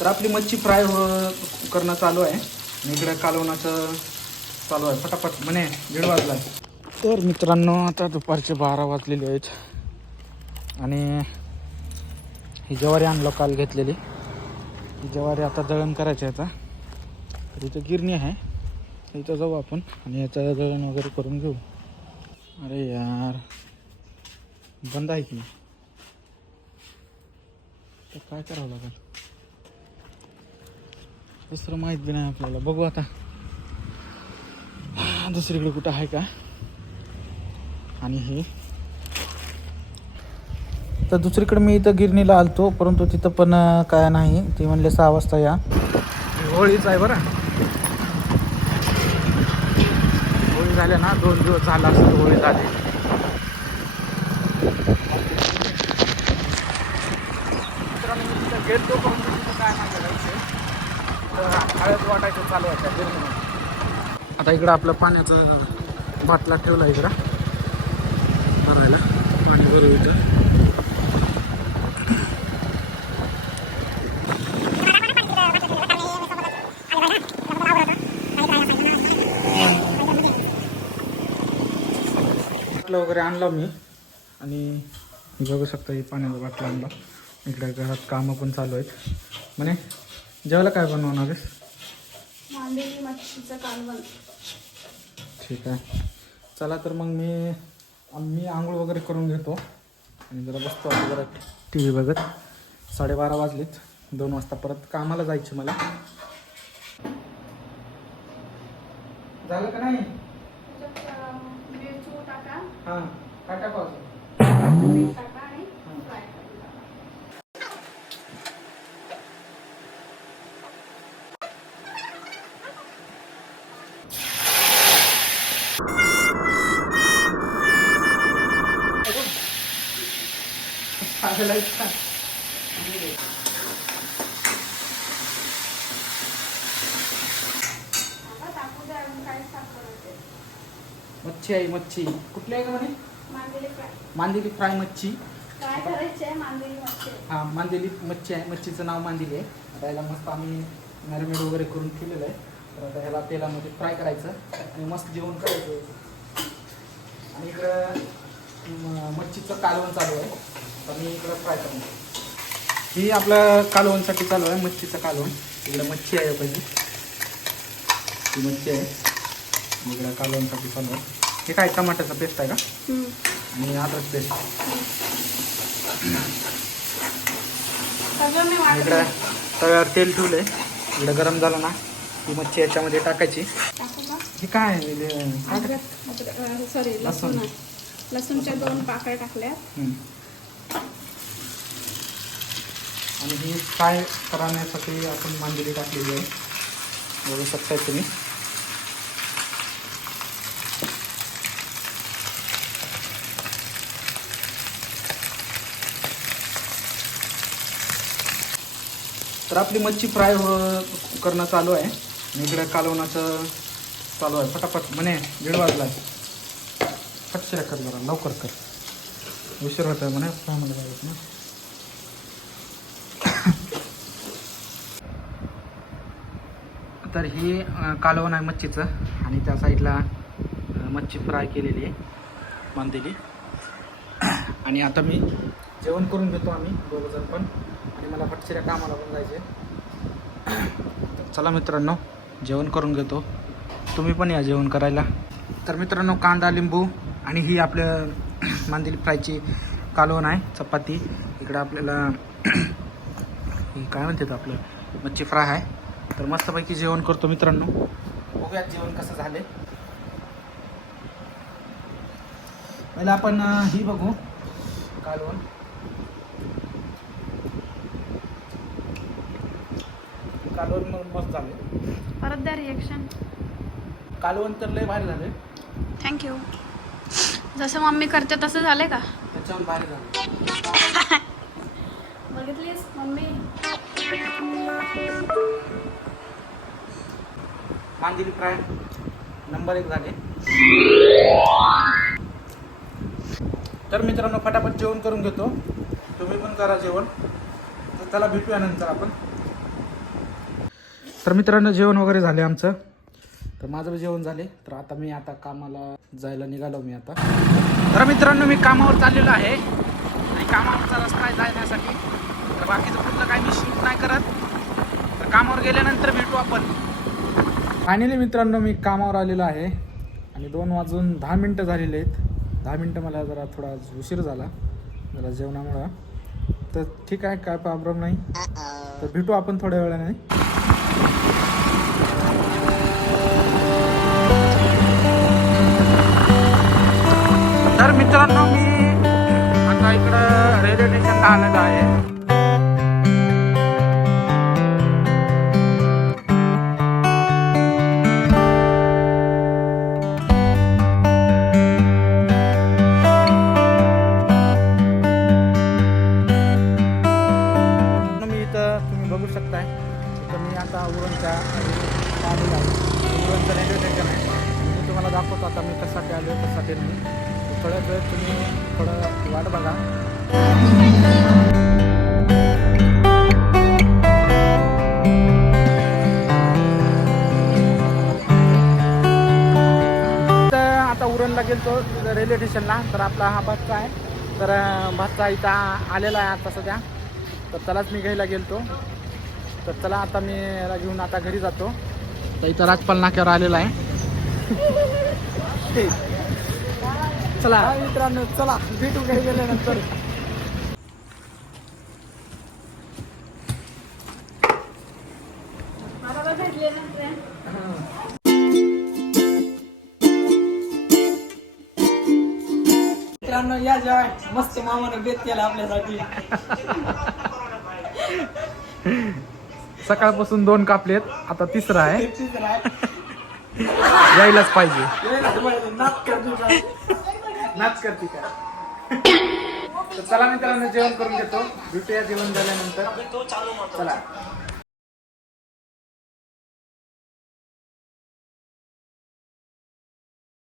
तर आपली मच्छी फ्राय हो करणं चालू आहे. आणि इकडे कालवणाचं चालू आहे. फटाफट म्हणे दीड वाजला तर मित्रांनो आता दुपारचे बारा वाजलेले आहेत. आणि ही ज्वारी आणलं काल घेतलेली. ही ज्वारी आता दळण करायची आहे आता. तर इथं गिरणी आहे. इथं जाऊ आपण आणि याचं दळण वगैरे करून घेऊ. अरे यार बंद आहे की तर काय करावं लागेल? दुसरं माहीत बी नाही आपल्याला. बघू आता. दुसरीकडे कुठं आहे का? आणि हे. तर दुसरीकडे मी इथं गिरणीला आलतो परंतु तिथं पण काय नाही. ते म्हणले सहा वाजता या. होळीच आहे बरं. होळी झाल्या ना दोन दिवस झाला असं होळी झाली. मित्रांनो, मी तिथं गेलतो परंतु तिथं काय नाही हळद वाटायचं चालू आहे आता इकडं आपलं पाण्याचं बाटला ठेवला इकडं. भरायला. पाणी भरू इथं. वगैरे आणला मी. आणि बघू शकता हे पाण्याचा बाटला आणला. इकडे घरात कामं पण चालू आहेत. म्हणे जेवायला काय बनवणार आहेस? मांदेली मच्छीचं कालवण. ठीक आहे. चला तर मग मी मी आंघोळ वगैरे करून घेतो. आणि जरा बसतो आता जरा टी व्ही बघत. साडेबारा वाजलेत. दोन वाजता परत कामाला जायचे मला. झालं का नाही? टाका हां. काय टाका आणि मच्छी आहे मच्छी. कुठली आहे का म्हणे? मांदेली फ्राय. मच्छी. हा मांदेली मच्छी आहे. मच्छीचं नाव मांदेली आहे. आता याला मस्त आम्ही मॅरिनेट वगैरे करून ठेवलेलं आहे. तर आता ह्याला तेलामध्ये फ्राय करायचं आणि मस्त जेवण करायचं. आणि इकडं मच्छीचं कालवण चालू आहे. मी इकडं फ्राय करून ही आपलं कालवणसाठी चालू आहे मच्छीचं कालवण. इकडं मच्छी आहे पहिली ही मच्छी आहे. इकडं कालवणसाठी चालू आहे. हे काय टमाट्याचा पेस्ट आहे का? आणि अद्रक पेस्ट इकडं तव्यावर तेल ठेवलंय. इकडं गरम झालं ना ती मच्छी याच्यामध्ये टाकायची. हे काय आहे? सॉरी लसूण. लसूण आहे. लसूणच्या दोन पाकळ्या टाकल्या आणि ही फ्राय करण्यासाठी आपण मांजरी टाकलेली आहे? बघू शकताय तुम्ही. तर आपली मच्छी फ्राय हो करणं चालू आहे. आणि इकडे कालवणाचं चालू आहे. फटाफट म्हणे दीड वाजला फटशिरा कर जरा लवकर कर. उशीर होत आहे म्हणे फॅमिली पाहिजे ना. तर ही कालवण आहे मच्छीचं. आणि त्या साईडला मच्छी फ्राय केलेली आहे बांधलेली. आणि आता मी जेवण करून घेतो आम्ही दोघंजण पण. आणि मला फटशिऱ्या कामाला पण जायचे चला मित्रांनो जेवण करून घेतो. तुम्ही पण या जेवण करायला. तर मित्रांनो कांदा लिंबू आणि ही आपल्या मांदेली फ्रायची कालवण आहे चपाती. इकडं आपल्याला काय म्हणतात आपलं? मच्छी फ्राय आहे. तर मस्तपैकी जेवण करतो मित्रांनो. बघूयात जेवण कसं झाले पहिला आपण ही बघू कालवण. कालवण मस्त झाले परत द्या रिएक्शन कालवण तर लय भारी झाले थँक्यू जसं मम्मी करते तसं झालंय का? त्याच्यावर भारी झाले बघितलीस मम्मी? मांदिली फ्राय नंबर एक झाले. तर मित्रांनो फटाफट जेवण करून घेतो. तुम्ही पण करा जेवण. तर त्याला भेटूया नंतर आपण. तर मित्रांनो जेवण वगैरे झाले आमचं. तर माझं जेवण झाले. तर आता मी आता कामाला जायला निघालो मी आता. तर मित्रांनो मी कामावर चाललेलो आहे. आणि कामावरचा रस्ता आहे जाण्यासाठी. तर बाकीचं कुठलं काही मी शूट नाही करत. तर कामावर गेल्यानंतर भेटू आपण. फायनली मित्रांनो मी कामावर आलेलो आहे. आणि दोन वाजून दहा मिनटं झालेले आहेत. दहा मिनटं मला जरा थोडा उशीर झाला जरा जेवणामुळं. तर ठीक आहे काय प्रॉब्लेम नाही. तर भेटू आपण थोड्या वेळाने. तर मित्रांनो मी आता इकडं रेल्वे स्टेशनला आलेलो आहे. बघू शकताय. तर मी आता उरणच्या आलेलो आहे. उरणचं रेल्वे स्टेशन आहे. मी तुम्हाला दाखवतो आता मी कशासाठी आलो कशासाठी नाही. थोड्या वेळ तुम्ही थोडं वाट बघा. तर आता उरणला गेलतो रेल्वे स्टेशनला. तर आपला हा भातचा आहे. तर भातचा इथं आलेला आहे आता सध्या. तर त्यालाच मी घ्यायला गेलतो. तर चला आता मी याला घेऊन आता घरी जातो. तर इथं राजपाल नाक्यावर आलेला आहे. चला. मित्रांनो चला भेटू घरी गेल्यानंतर मित्रांनो या जेव्हा मस्त मामानं बेत केला आपल्यासाठी. सकाळपासून दोन कापलेत आता तिसरा आहे. तिसरं आहे. यायलाच पाहिजे. नाच का? नाच करते का? तर चला मित्रांनो जेवण करून घेतो. भेटूया जेवण झाल्यानंतर. चला.